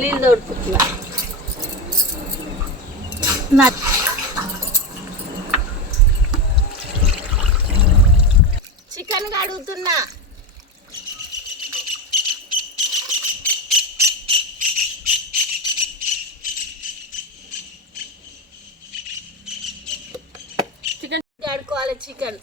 నీళ్ళు తోడుకుంటున్నా. చికెన్ కడుగుతున్నా. చికెన్ కడుక్కోవాలి చికెన్.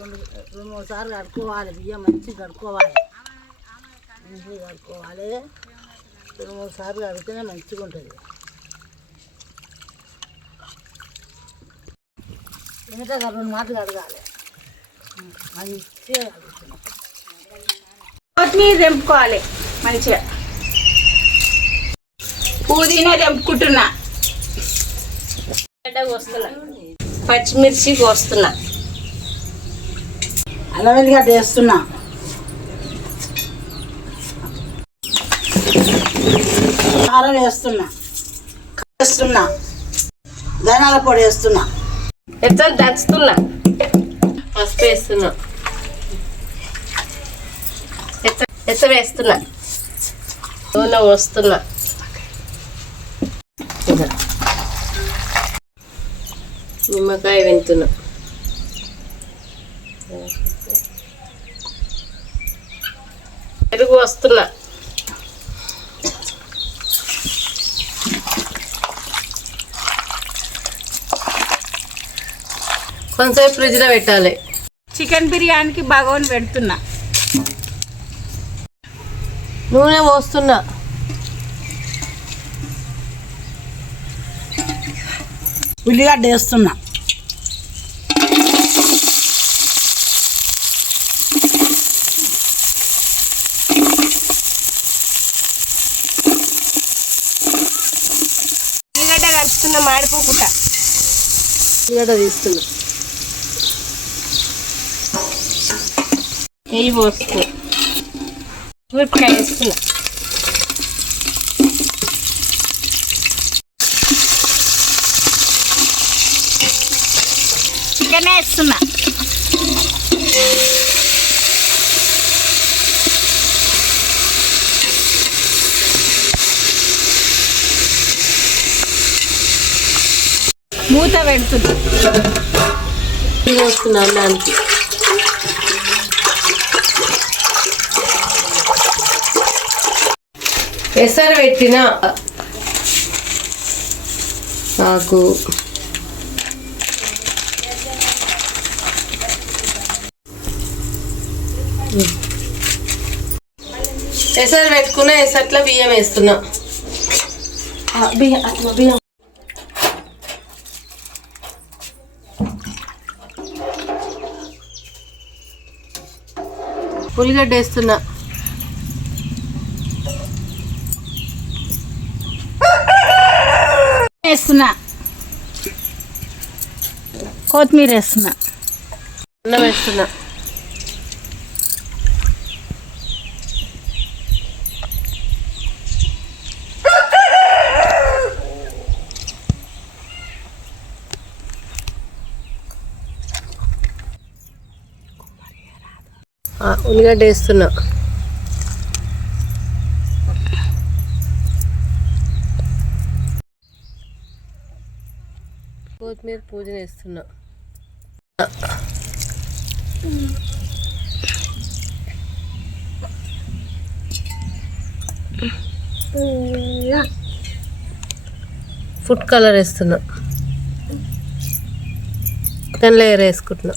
రెండు రెండు మూడు సార్లు కడుక్కోవాలి బియ్యం మంచిగా కడుక్కోవాలి. మంచిగా కడుక్కోవాలి. రెండు మూడు సార్లు కడిగితేనే మంచిగా ఉంటుంది. మిగతా రెండు మాటలు కడగాలి. మంచిగా కడుగుతున్నాం. కొత్తిమీర తెంపుకోవాలి మంచిగా. పుదీనా తెంపుకుంటున్నా. గడ్డ పచ్చిమిర్చి కోస్తున్నా. అల్లం చేస్తున్నా. కారం వేస్తున్నా. వేస్తున్నా. ధనాల పొడి వేస్తున్నా. ఎట్లా దంచుతున్నా? పసుపు వేస్తున్నా. ఎత్త ఎత్త వేస్తున్నా? నూనె పోస్తున్నా. నిమ్మకాయ వింటున్నా. పెరుగు వస్తున్నా. కొంచెం ఫ్రిడ్జ్లో పెట్టాలి. చికెన్ బిర్యానీకి భగవన్ పెడుతున్నా. నూనె పోస్తున్నా. ఉల్లిగడ్డ వేస్తున్నా ఉల్లిగడ్డ మాడిపోకుండా ఉల్లిగడ్డ తీస్తున్నా నెయ్యి పోస్తున్నా మిరపకాయ వేస్తున్నా చికెన్ వేస్తున్నా మూత పెడుతున్నా. నెయ్యి పోస్తున్నా అన్నానికి ఎసరు పెట్టిన. ఆకు. ఎసరు పెట్టుకున్న ఎసట్లో బియ్యం వేస్తున్నా. బియ్యం బియ్యం. ఉల్లిగడ్డ వేస్తున్నా. వేస్తున్నా. కొత్తిమీర వేస్తున్నా. అన్నం వేస్తున్నా. ఉల్లిగడ్డ వేస్తున్నా. కొత్తిమీర పూజన వేస్తున్నా. ఫుడ్ కలర్ వేస్తున్నా. చికెన్ లేయర్ వేసుకుంటున్నా.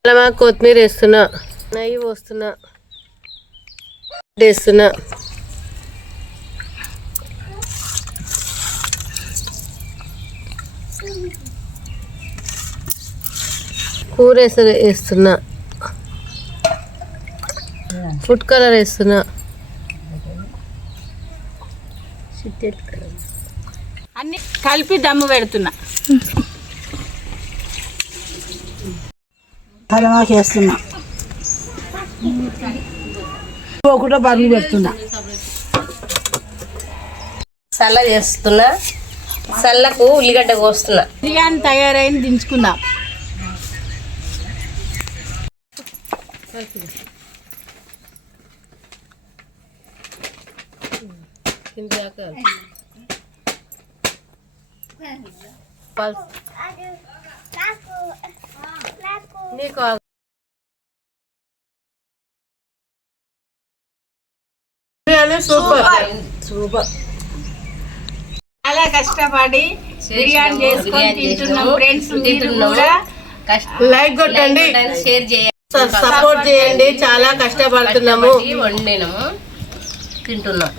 అల్లమా కొత్తిమీర వేస్తున్నా నెయ్యి పోస్తున్నా వేస్తున్నా. కూర వేసే వేస్తున్నా. ఫుడ్ కలర్ వేస్తున్నా. అన్ని కలిపి దమ్ము పెడుతున్నా. కరిమాకు వేస్తున్నా పోకుండా పరుగు పెడుతున్నా. సల్ల చేస్తున్నా. సల్లకు ఉల్లిగడ్డ కోస్తున్నా. బిర్యానీ తయారైంది దించుకుందాం నీకు సూపర్. సూపర్. చాలా కష్టపడి బిర్యానీ చేసుకొని తింటున్నాం. ఫ్రెండ్స్ మీరు కూడా లైక్ కొట్టండి. షేర్ చేయండి. సపోర్ట్ చేయండి. చాలా కష్టపడుతున్నాము. వండినాము. తింటున్నాం.